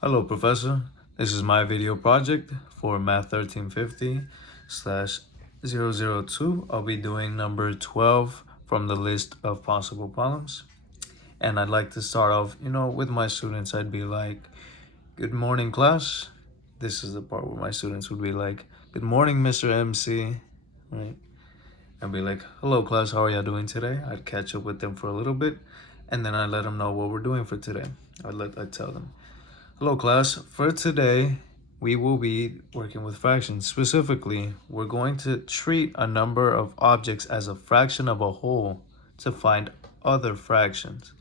Hello, Professor. This is my video project for Math 1350/002. I'll be doing number 12 from the list of possible problems. And I'd like to start off, with my students. I'd be like, good morning, class. This is the part where my students would be like, good morning, Mr. MC, right? I'd be like, hello, class. How are y'all doing today? I'd catch up with them for a little bit, and then I'd let them know what we're doing for today. I'd tell them, hello class, for today we will be working with fractions. Specifically, we're going to treat a number of objects as a fraction of a whole to find other fractions.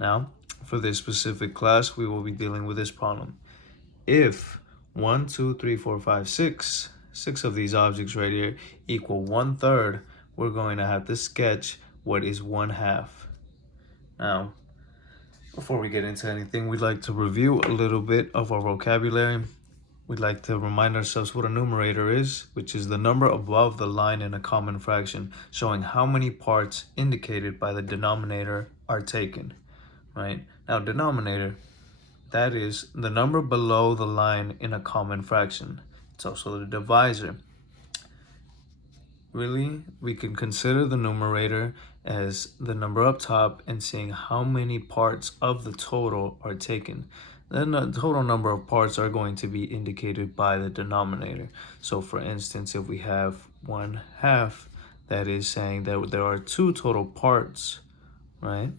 Now, for this specific class, we will be dealing with this problem. If 1, 2, 3, 4, 5, 6, 6 of these objects right here equal 1/3, we're going to have to sketch what is 1/2. Now, before we get into anything, we'd like to review a little bit of our vocabulary. We'd like to remind ourselves what a numerator is, which is the number above the line in a common fraction, showing how many parts indicated by the denominator are taken, right? Now, denominator, that is the number below the line in a common fraction. It's also the divisor. Really, we can consider the numerator as the number up top and seeing how many parts of the total are taken. Then the total number of parts are going to be indicated by the denominator. So for instance, if we have 1/2, that is saying that there are 2 total parts, right?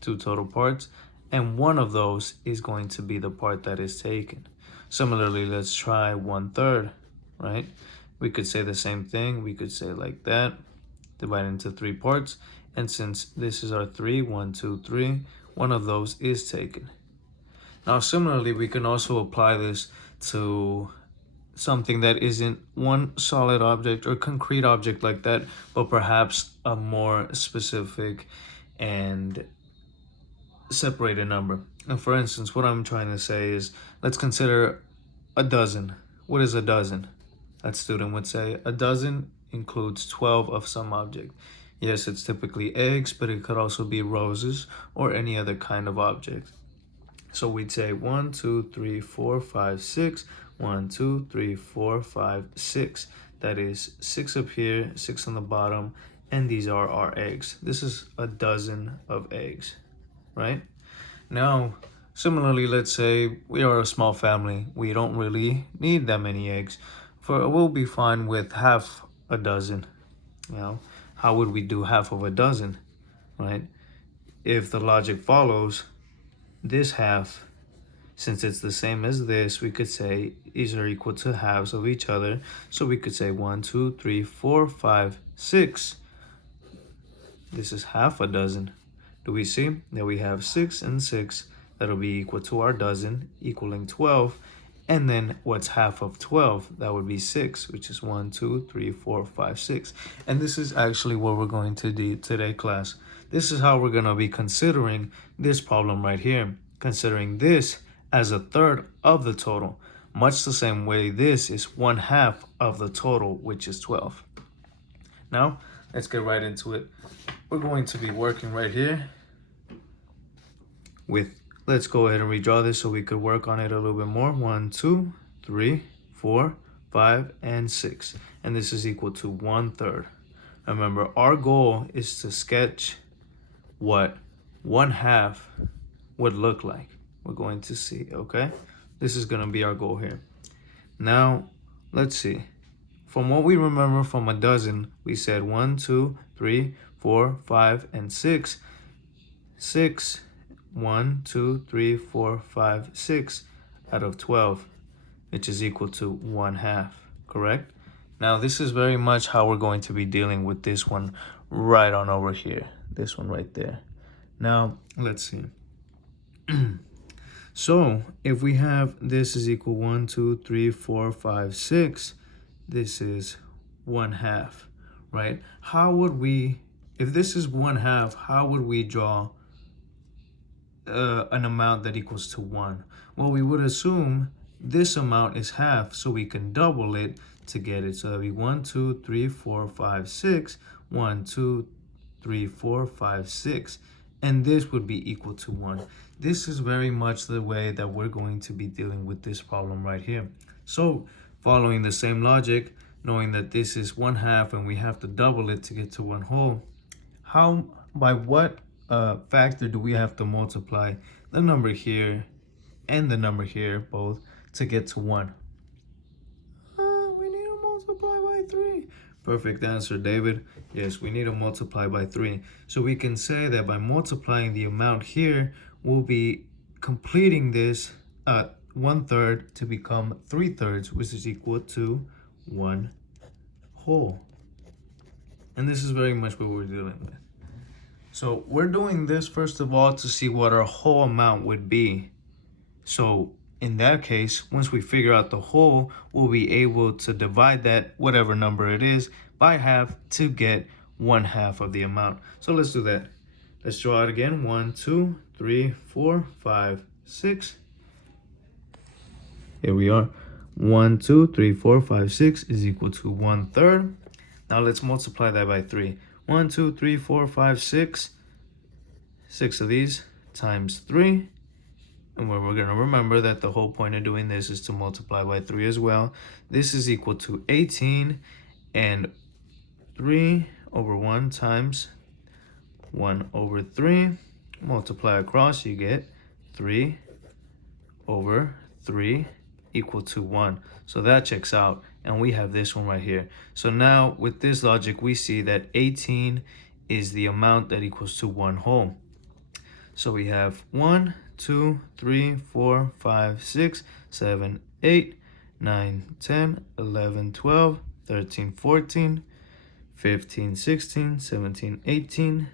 2 total parts, and one of those is going to be the part that is taken. Similarly, let's try 1/3, right? We could say the same thing. We could say like that, divide into 3 parts. And since this is our 3, 1, 2, 3, one of those is taken. Now, similarly, we can also apply this to something that isn't one solid object or concrete object like that, but perhaps a more specific and separated number. And for instance, what I'm trying to say is, let's consider a dozen. What is a dozen? That student would say, a dozen includes 12 of some object. Yes, it's typically eggs, but it could also be roses or any other kind of object. So we'd say 1, 2, 3, 4, 5, 6. 1, 2, 3, 4, 5, 6. That is 6 up here, 6 on the bottom, and these are our eggs. This is a dozen of eggs, right? Now, similarly, let's say we are a small family. We don't really need that many eggs. We'll be fine with half a dozen. How would we do half of a dozen, right? If the logic follows, this half, since it's the same as this, we could say these are equal to halves of each other. So we could say 1, 2, 3, 4, 5, 6. This is half a dozen. Do we see that we have 6 and 6? That'll be equal to our dozen, equaling 12. And then what's half of 12? That would be 6, which is 1, 2, 3, 4, 5, 6. And this is actually what we're going to do today, class. This is how we're going to be considering this problem right here, considering this as a third of the total, much the same way this is 1/2 of the total, which is 12. Now, let's get right into it. We're going to be working right here with, let's go ahead and redraw this so we could work on it a little bit more. 1, 2, 3, 4, 5, and 6. And this is equal to 1/3. Remember, our goal is to sketch what 1/2 would look like. We're going to see, okay? This is going to be our goal here. Now, let's see. From what we remember from a dozen, we said 1, 2, 3, 4, 5, and 6. 6, 1, 2, 3, 4, 5, 6 out of 12, which is equal to 1/2, correct? Now, this is very much how we're going to be dealing with this one right on over here. This one right there. Now, let's see. So, if we have this is equal 1, 2, 3, 4, 5, 6, this is 1/2, right? How would we, if this is 1/2, how would we draw an amount that equals to 1? Well, we would assume this amount is half, so we can double it to get it. So that'd be 1, 2, 3, 4, 5, 6. 1, 2, 3, 4, 5, 6. And this would be equal to 1. This is very much the way that we're going to be dealing with this problem right here. So following the same logic, knowing that this is 1/2 and we have to double it to get to 1/2, how, by what factor do we have to multiply the number here and the number here both to get to 1? We need to multiply by 3. Perfect answer, David. Yes, we need to multiply by 3. So we can say that by multiplying the amount here, we'll be completing this 1/3 to become 3/3, which is equal to 1/2. And this is very much what we're dealing with. So we're doing this first of all to see what our whole amount would be. So in that case, once we figure out the whole, we'll be able to divide that, whatever number it is, by half to get 1/2 of the amount. So let's do that. Let's draw it again. 1, 2, 3, 4, 5, 6. Here we are. 1, 2, 3, 4, 5, 6 is equal to 1/3. Now let's multiply that by 3. 1, 2, 3, 4, 5, 6. 6 of these times 3. And we're going to remember that the whole point of doing this is to multiply by 3 as well. This is equal to 18, and 3 over 1 times 1 over 3. Multiply across, you get 3 over 3 equal to 1. So that checks out, and we have this one right here. So now with this logic, we see that 18 is the amount that equals to 1/2. So we have 1, 2, 3, 4, 5, 6, 7, 8, 9, 10, 11, 12, 13, 14, 15, 16, 17, 18.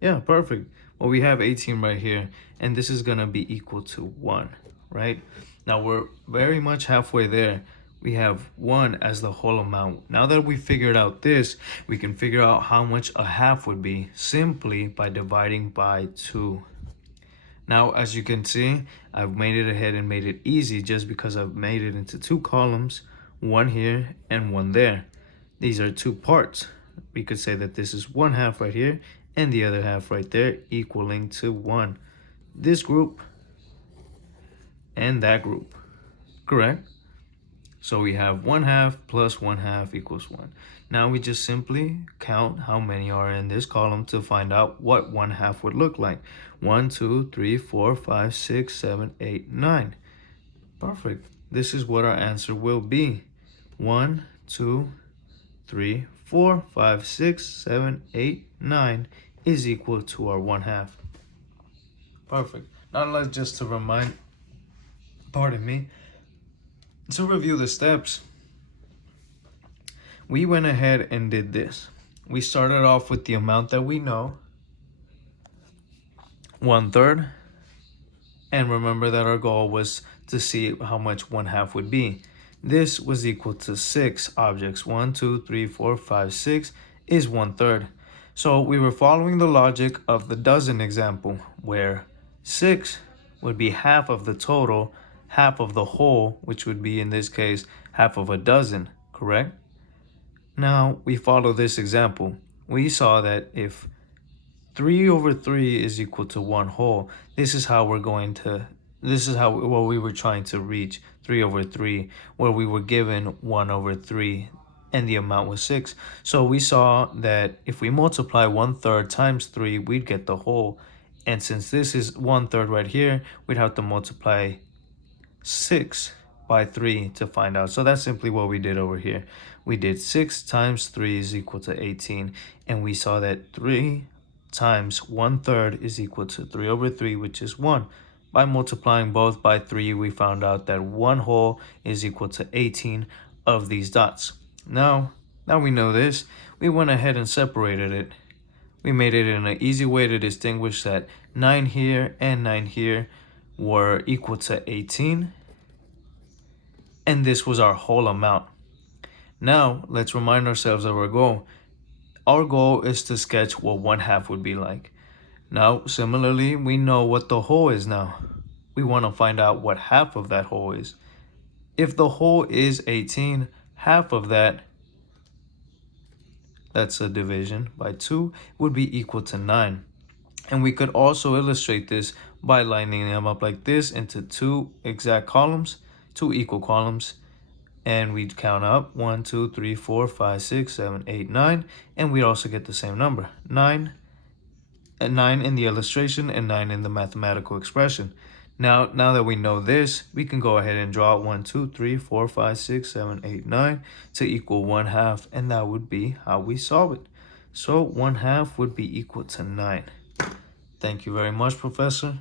Yeah, perfect. Well, we have 18 right here, and this is going to be equal to 1, right? Now we're very much halfway there. We have 1 as the whole amount. Now that we figured out this, we can figure out how much a half would be simply by dividing by 2. Now, as you can see, I've made it ahead and made it easy just because I've made it into 2 columns, one here and one there. These are 2 parts. We could say that this is 1/2 right here and the other half right there, equaling to 1. This group and that group, correct? So we have 1/2 plus 1/2 equals 1. Now we just simply count how many are in this column to find out what 1/2 would look like. 1, 2, 3, 4, 5, 6, 7, 8, 9. Perfect. This is what our answer will be. 1, 2, 3, 4, 5, 6, 7, 8, 9 is equal to our 1/2. Perfect. Now let's just to to review the steps. We went ahead and did this. We started off with the amount that we know, 1/3. And remember that our goal was to see how much 1/2 would be. This was equal to 6 objects. 1, 2, 3, 4, 5, 6 is 1/3. So we were following the logic of the dozen example, where 6 would be half of the total, half of the whole, which would be in this case half of a dozen, correct? Now we follow this example. We saw that if 3 over 3 is equal to 1/2, this is how what we were trying to reach, 3 over 3, where we were given 1 over 3 and the amount was 6. So we saw that if we multiply 1/3 times 3, we'd get the whole. And since this is 1/3 right here, we'd have to multiply 6 by 3 to find out. So that's simply what we did over here. We did 6 times 3 is equal to 18, and we saw that 3 times 1/3 is equal to 3 over 3, which is 1. By multiplying both by 3, we found out that 1/2 is equal to 18 of these dots. Now we know this, we went ahead and separated it. We made it in an easy way to distinguish that 9 here and 9 here were equal to 18. And this was our whole amount. Now, let's remind ourselves of our goal. Our goal is to sketch what 1/2 would be like. Now, similarly, we know what the whole is now. We want to find out what half of that whole is. If the whole is 18, half of that, that's a division by 2, would be equal to 9. And we could also illustrate this by lining them up like this into two exact columns, two equal columns. And we'd count up 1, 2, 3, 4, 5, 6, 7, 8, 9, and we'd also get the same number, 9, and 9 in the illustration and 9 in the mathematical expression. Now that we know this, we can go ahead and draw 1, 2, 3, 4, 5, 6, 7, 8, 9 to equal 1/2, and that would be how we solve it. So 1/2 would be equal to 9. Thank you very much, Professor.